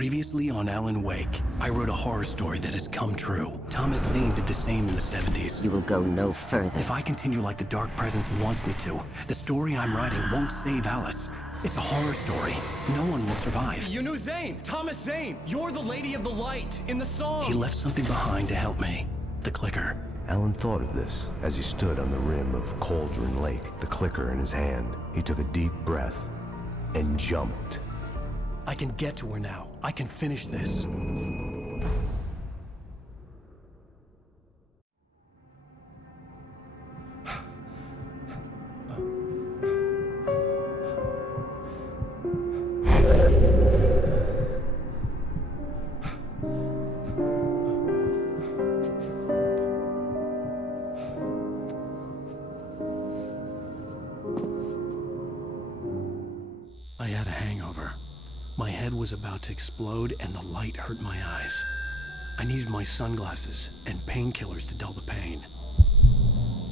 Previously on Alan Wake, I wrote a horror story that has come true. Thomas Zane did the same in the 70s. You will go no further. If I continue like the Dark Presence wants me to, the story I'm writing won't save Alice. It's a horror story. No one will survive. You knew Zane! Thomas Zane! You're the Lady of the Light in the song! He left something behind to help me. The clicker. Alan thought of this as he stood on the rim of Cauldron Lake, the clicker in his hand. He took a deep breath and jumped. I can get to her now. I can finish this. I had a hangover. My head was about to explode and the light hurt my eyes. I needed my sunglasses and painkillers to dull the pain.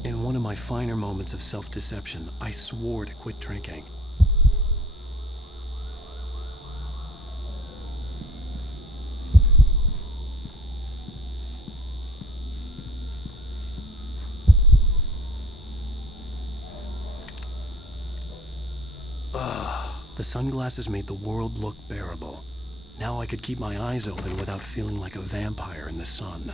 In one of my finer moments of self-deception, I swore to quit drinking. The sunglasses made the world look bearable. Now I could keep my eyes open without feeling like a vampire in the sun.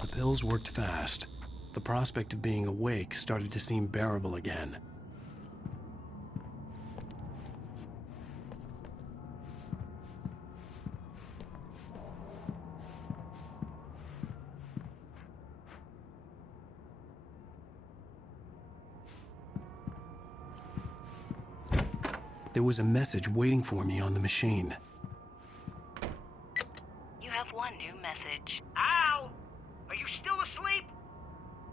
The pills worked fast. The prospect of being awake started to seem bearable again. There was a message waiting for me on the machine. You have one new message. Ow! Are you still asleep?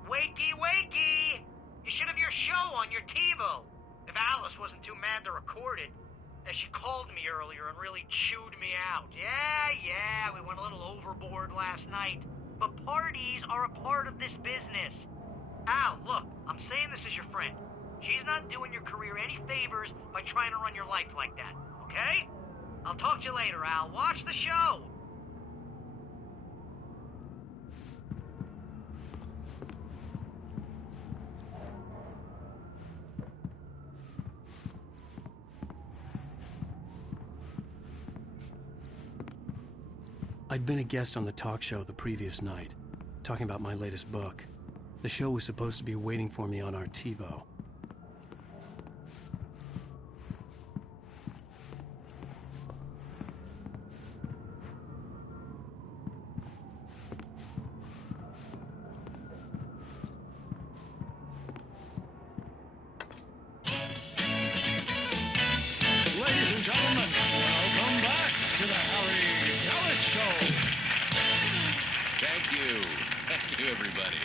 Wakey, wakey! You should have your show on your TiVo. If Alice wasn't too mad to record it. As she called me earlier and really chewed me out. Yeah, we went a little overboard last night. But parties are a part of this business. Al, look, I'm saying this as your friend. She's not doing your career any favors by trying to run your life like that, okay? I'll talk to you later, Al. Watch the show. I'd been a guest on the talk show the previous night, talking about my latest book. The show was supposed to be waiting for me on our TiVo. Ladies and gentlemen, welcome back to the Harry Gallet Show. Thank you. Thank you, everybody.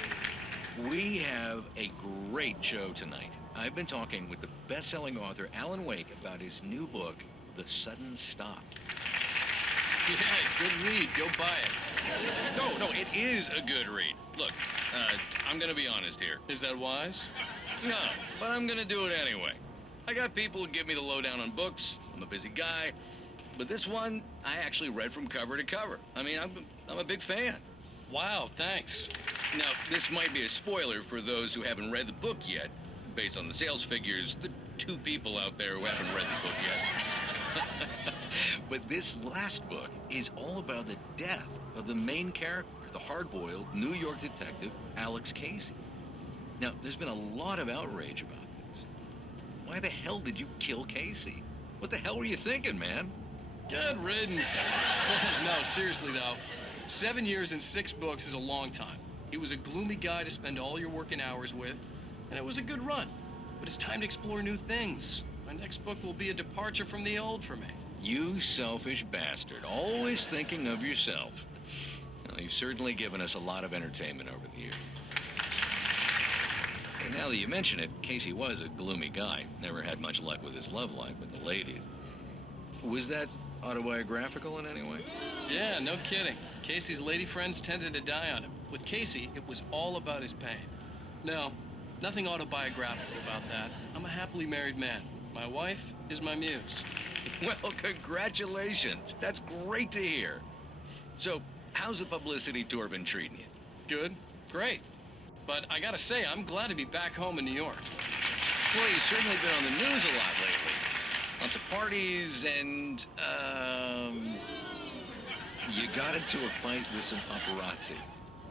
We have a great show tonight. I've been talking with the best-selling author Alan Wake about his new book, The Sudden Stop. Yeah, good read. Go buy it. No, it is a good read. Look, I'm gonna be honest here. Is that wise? No, but I'm gonna do it anyway. I got people who give me the lowdown on books. I'm a busy guy. But this one, I actually read from cover to cover. I mean, I'm a big fan. Wow, thanks. Now, this might be a spoiler for those who haven't read the book yet. Based on the sales figures, the 2 people out there who haven't read the book yet. But this last book is all about the death of the main character, the hard-boiled New York detective, Alex Casey. Now, there's been a lot of outrage about this. Why the hell did you kill Casey? What the hell were you thinking, man? Good riddance. No, seriously, though. 7 years and 6 books is a long time. He was a gloomy guy to spend all your working hours with, and it was a good run. But it's time to explore new things. My next book will be a departure from the old for me. You selfish bastard, always thinking of yourself. Well, you've certainly given us a lot of entertainment over the years. And now that you mention it, Casey was a gloomy guy. Never had much luck with his love life with the ladies. Was that autobiographical in any way? Yeah, no kidding. Casey's lady friends tended to die on him. With Casey, it was all about his pain. No, nothing autobiographical about that. I'm a happily married man. My wife is my muse. Well, congratulations. That's great to hear. So, how's the publicity tour been treating you? Good, great. But I gotta say, I'm glad to be back home in New York. Well, you've certainly been on the news a lot lately. Lots of parties and, you got into a fight with some paparazzi.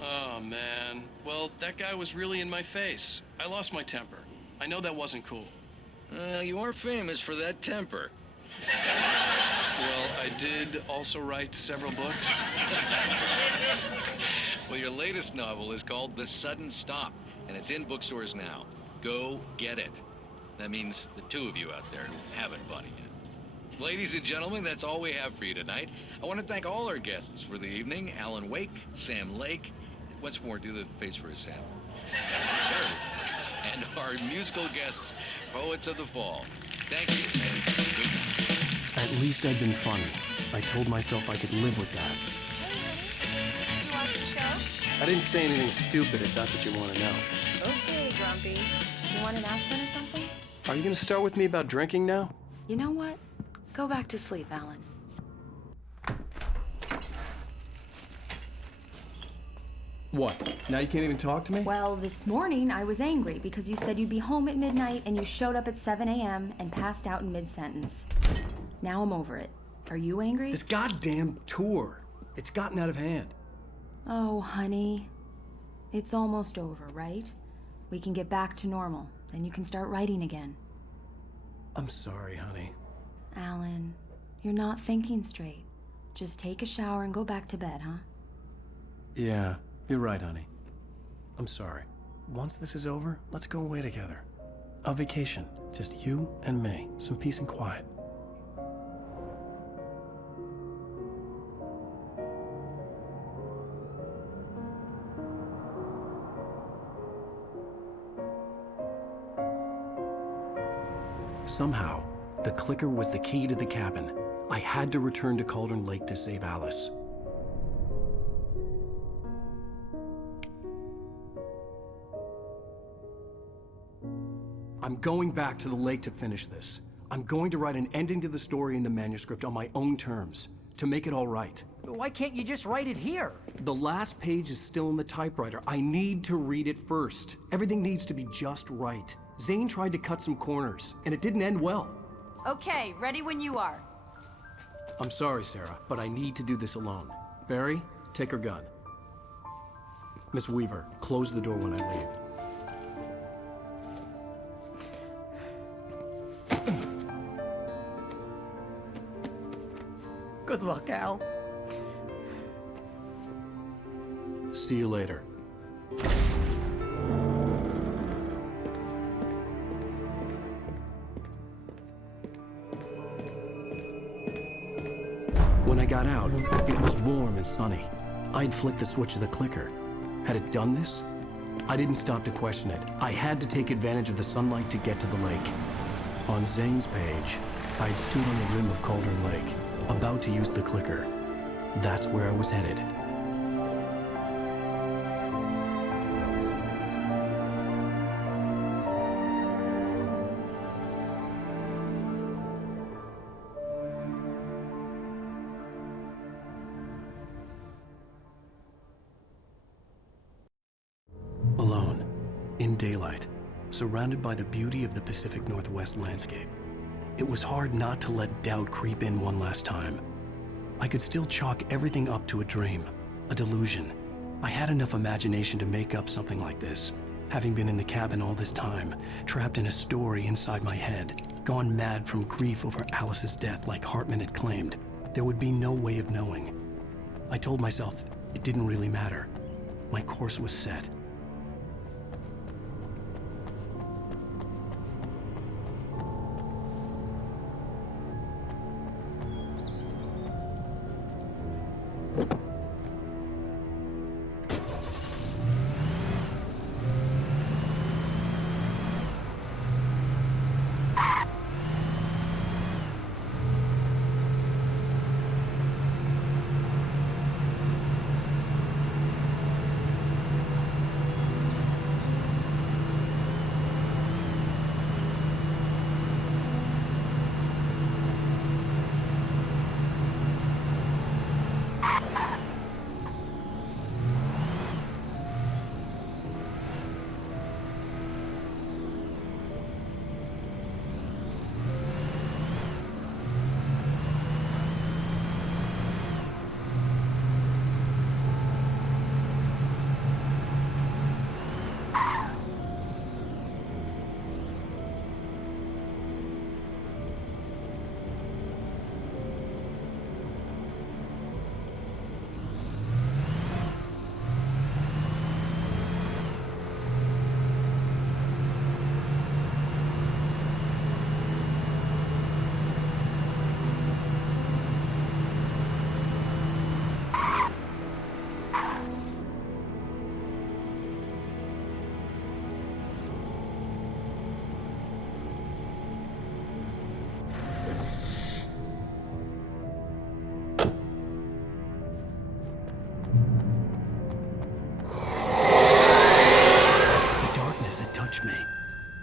Oh, man. Well, that guy was really in my face. I lost my temper. I know that wasn't cool. You are famous for that temper. Well, I did also write several books. Well, your latest novel is called The Sudden Stop, and it's in bookstores now. Go get it. That means the two of you out there who haven't bought it yet. Ladies and gentlemen, that's all we have for you tonight. I want to thank all our guests for the evening. Alan Wake, Sam Lake. Once more, do the face for a Sam. There it is. And our musical guests, Poets of the Fall. Thank you, and good night. At least I'd been funny. I told myself I could live with that. Hey, Did you watch the show? I didn't say anything stupid if that's what you want to know. Okay, Grumpy. You want an aspirin or something? Are you going to start with me about drinking now? You know what? Go back to sleep, Alan. What? Now you can't even talk to me? Well, this morning I was angry because you said you'd be home at midnight and you showed up at 7 a.m. and passed out in mid-sentence. Now I'm over it. Are you angry? This goddamn tour. It's gotten out of hand. Oh, honey. It's almost over, right? We can get back to normal. Then you can start writing again. I'm sorry, honey. Alan, you're not thinking straight. Just take a shower and go back to bed, huh? Yeah, you're right, honey. I'm sorry. Once this is over, let's go away together. A vacation. Just you and me. Some peace and quiet. Somehow, the clicker was the key to the cabin. I had to return to Cauldron Lake to save Alice. I'm going back to the lake to finish this. I'm going to write an ending to the story in the manuscript on my own terms, to make it all right. Why can't you just write it here? The last page is still in the typewriter. I need to read it first. Everything needs to be just right. Zane tried to cut some corners, and it didn't end well. Okay, ready when you are. I'm sorry, Sarah, but I need to do this alone. Barry, take her gun. Miss Weaver, close the door when I leave. Good luck, Al. See you later. When I got out, it was warm and sunny. I'd flicked the switch of the clicker. Had it done this? I didn't stop to question it. I had to take advantage of the sunlight to get to the lake. On Zane's page, I'd stood on the rim of Cauldron Lake, about to use the clicker. That's where I was headed. Alone, in daylight, surrounded by the beauty of the Pacific Northwest landscape. It was hard not to let doubt creep in one last time. I could still chalk everything up to a dream, a delusion. I had enough imagination to make up something like this, having been in the cabin all this time, trapped in a story inside my head, gone mad from grief over Alice's death like Hartman had claimed. There would be no way of knowing. I told myself it didn't really matter. My course was set.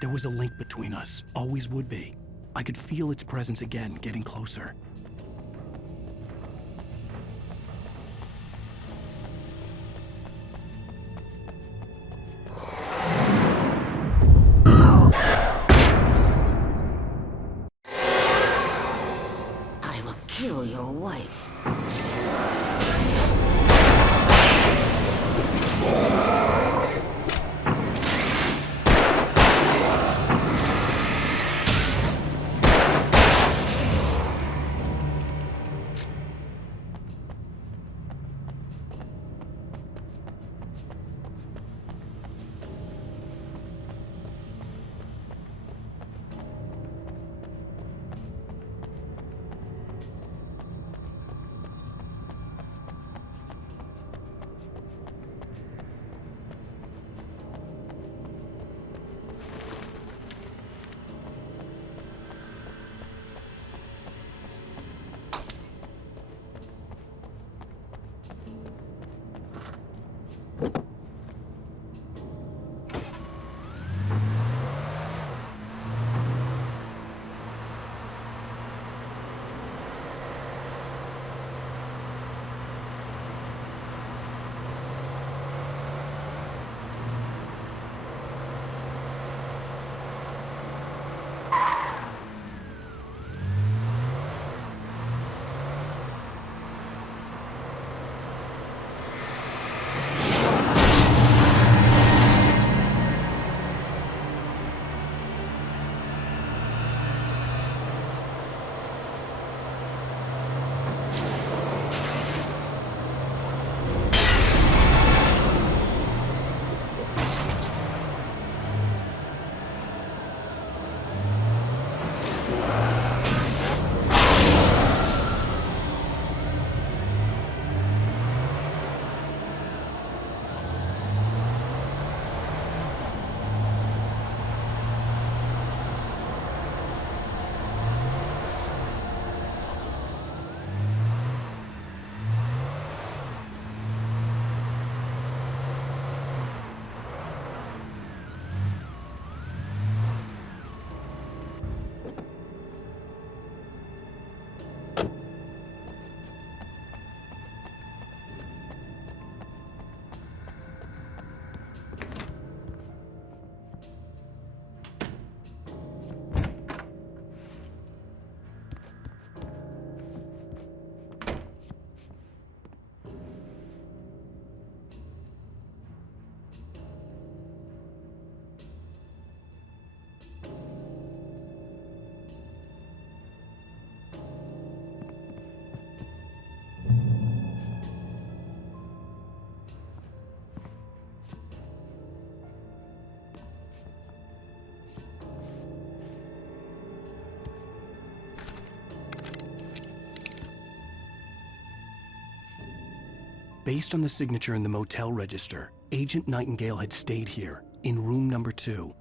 There was a link between us, always would be. I could feel its presence again, getting closer. I will kill your wife. Based on the signature in the motel register, Agent Nightingale had stayed here, in room number 2.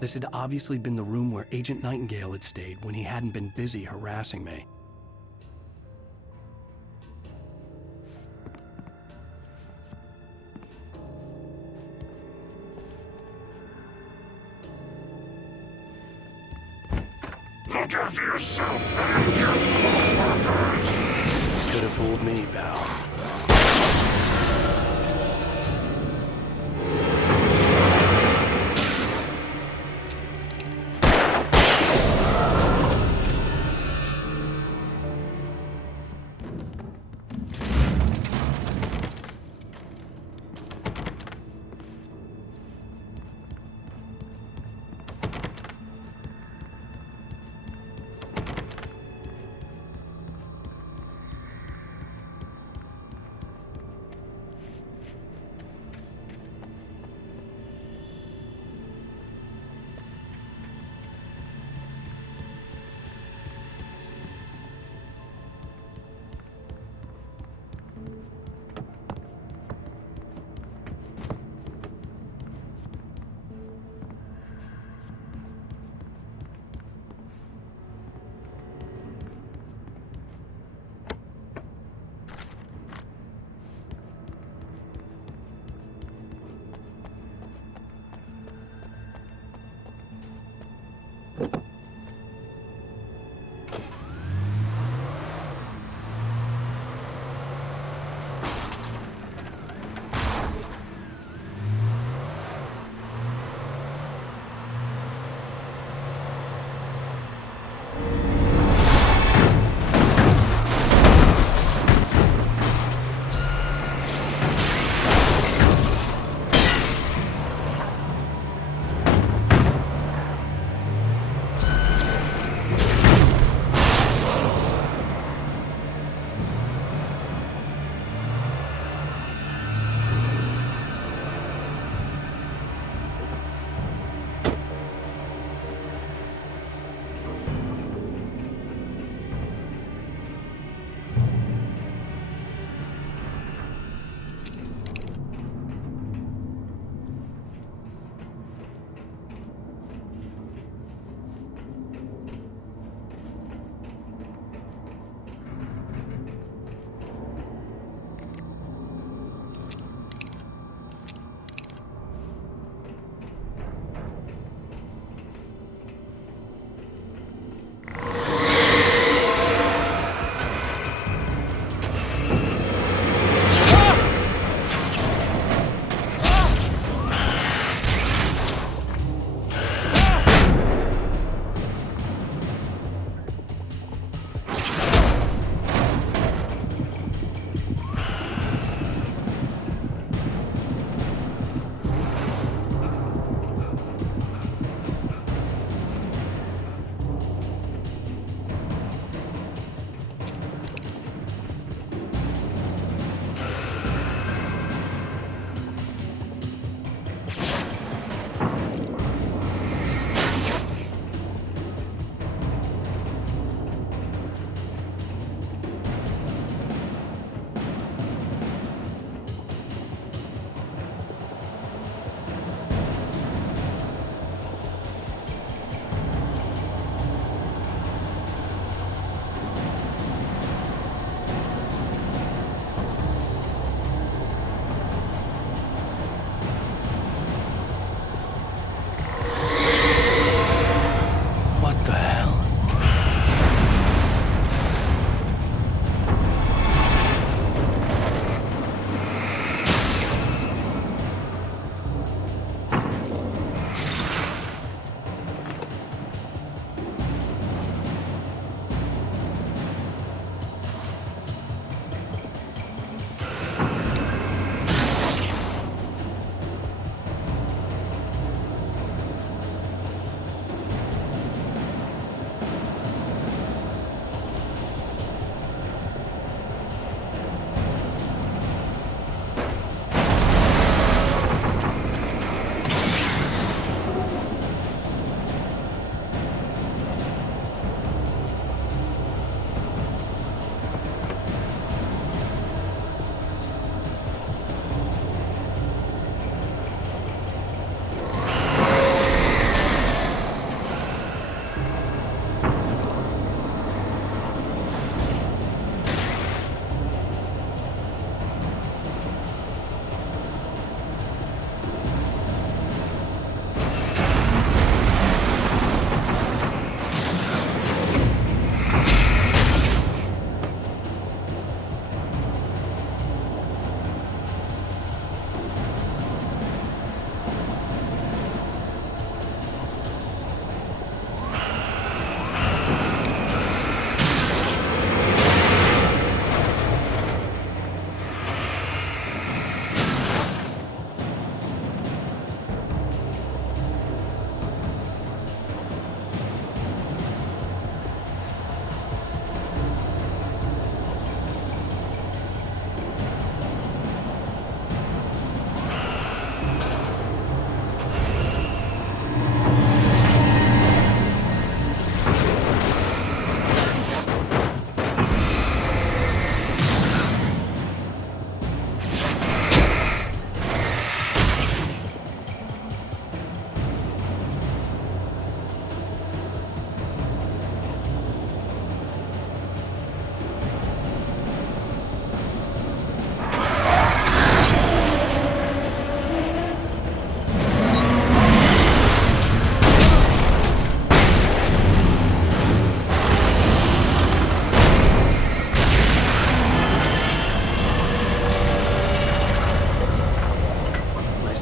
This had obviously been the room where Agent Nightingale had stayed when he hadn't been busy harassing me. Look after yourself and your co-workers! Could have fooled me, pal.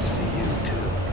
to see you, too.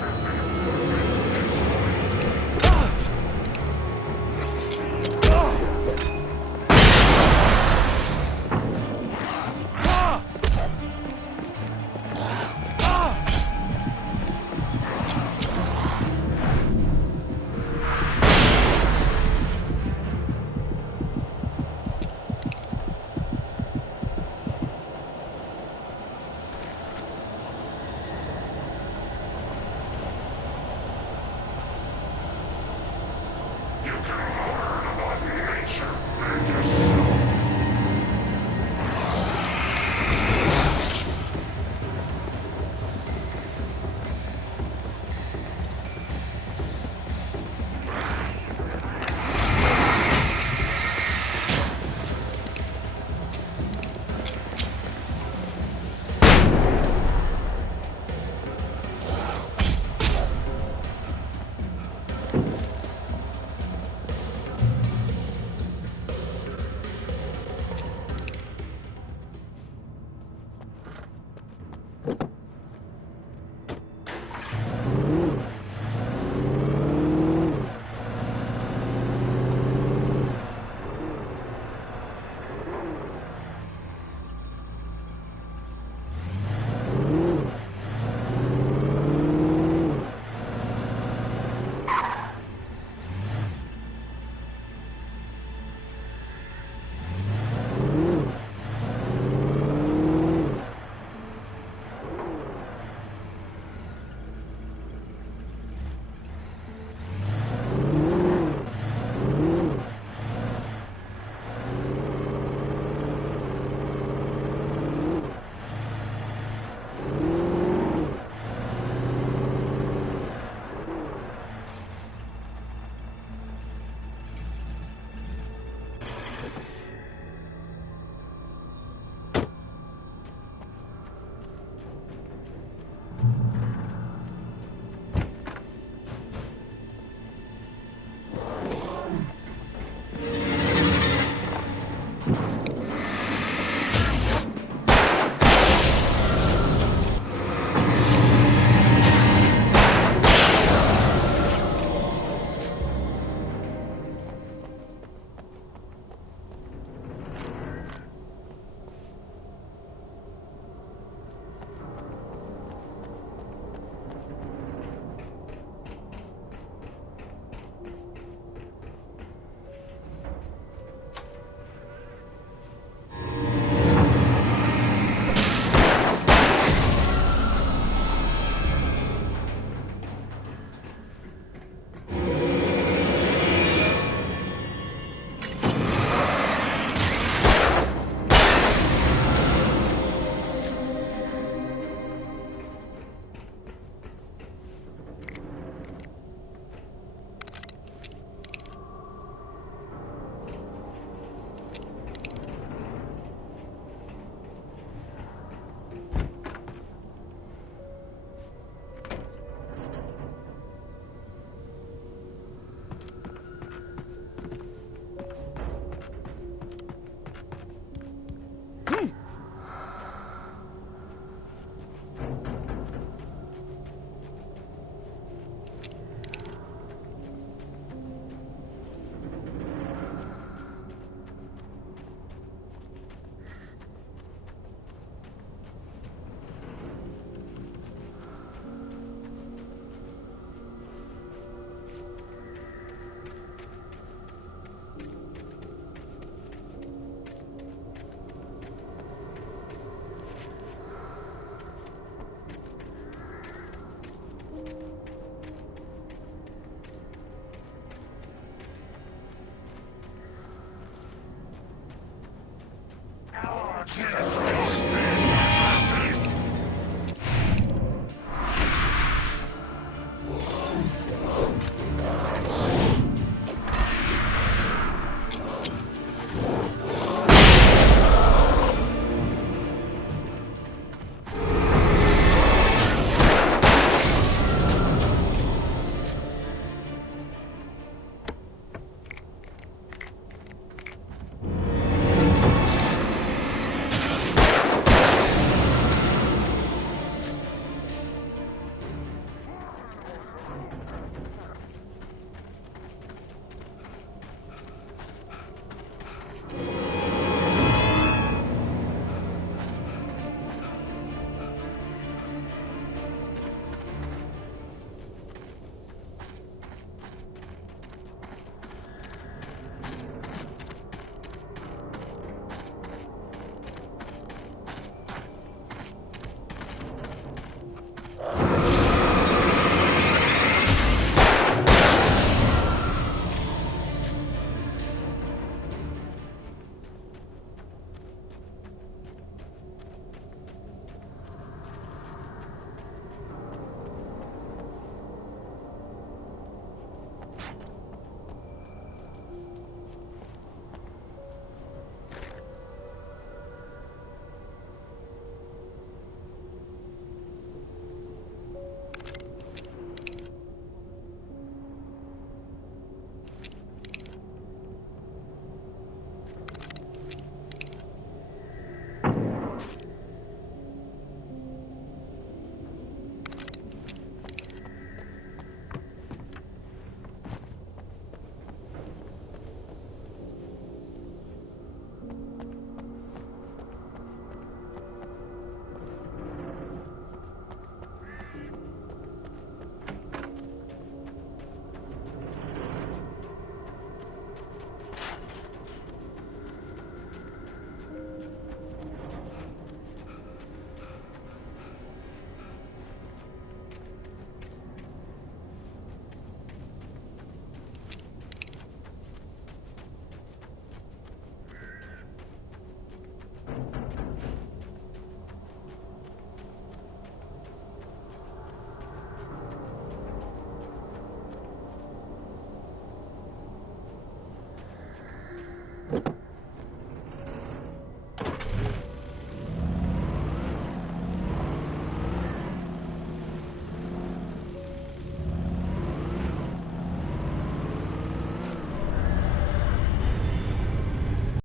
You can learn about nature and yourself.